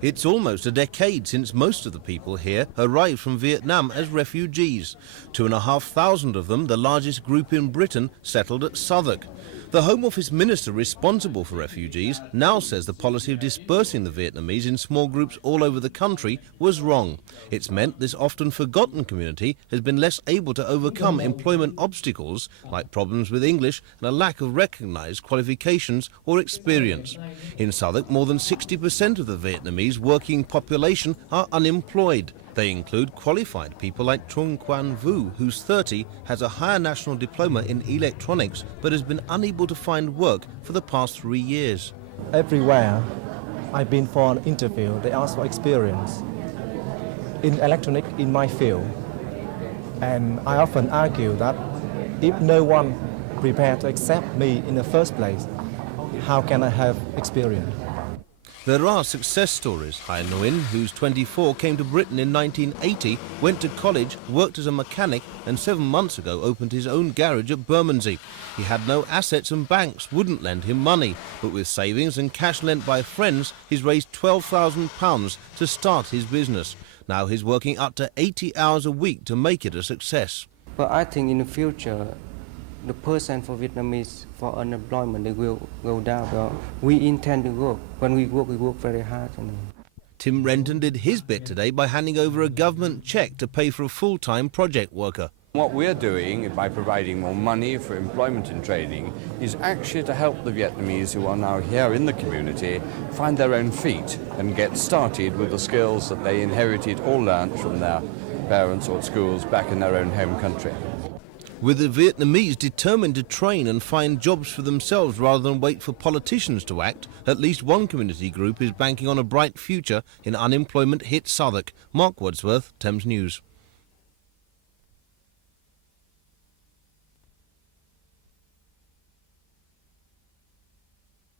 It's almost a decade since most of the people here arrived from Vietnam as refugees. 2,500 of them, the largest group in Britain, settled at Southwark. The Home Office minister responsible for refugees now says the policy of dispersing the Vietnamese in small groups all over the country was wrong. It's meant this often forgotten community has been less able to overcome employment obstacles like problems with English and a lack of recognised qualifications or experience. In Southwark, more than 60% of the Vietnamese working population are unemployed. They include qualified people like Trung Quan Vu, who's 30, has a higher national diploma in electronics but has been unable to find work for the past 3 years. Everywhere I've been for an interview, they ask for experience in electronics in my field. And I often argue that if no one prepared to accept me in the first place, how can I have experience? There are success stories. Hai Nguyen, who's 24, came to Britain in 1980, went to college, worked as a mechanic and 7 months ago opened his own garage at Bermondsey. He had no assets and banks wouldn't lend him money, but with savings and cash lent by friends, he's raised £12,000 to start his business. Now he's working up to 80 hours a week to make it a success. But I think in the future, the percent for Vietnamese for unemployment, they will go down. But we intend to work. When we work very hard. Tim Renton did his bit today by handing over a government cheque to pay for a full-time project worker. What we're doing by providing more money for employment and training is actually to help the Vietnamese who are now here in the community find their own feet and get started with the skills that they inherited or learnt from their parents or schools back in their own home country. With the Vietnamese determined to train and find jobs for themselves rather than wait for politicians to act, at least one community group is banking on a bright future in unemployment-hit Southwark. Mark Wadsworth, Thames News.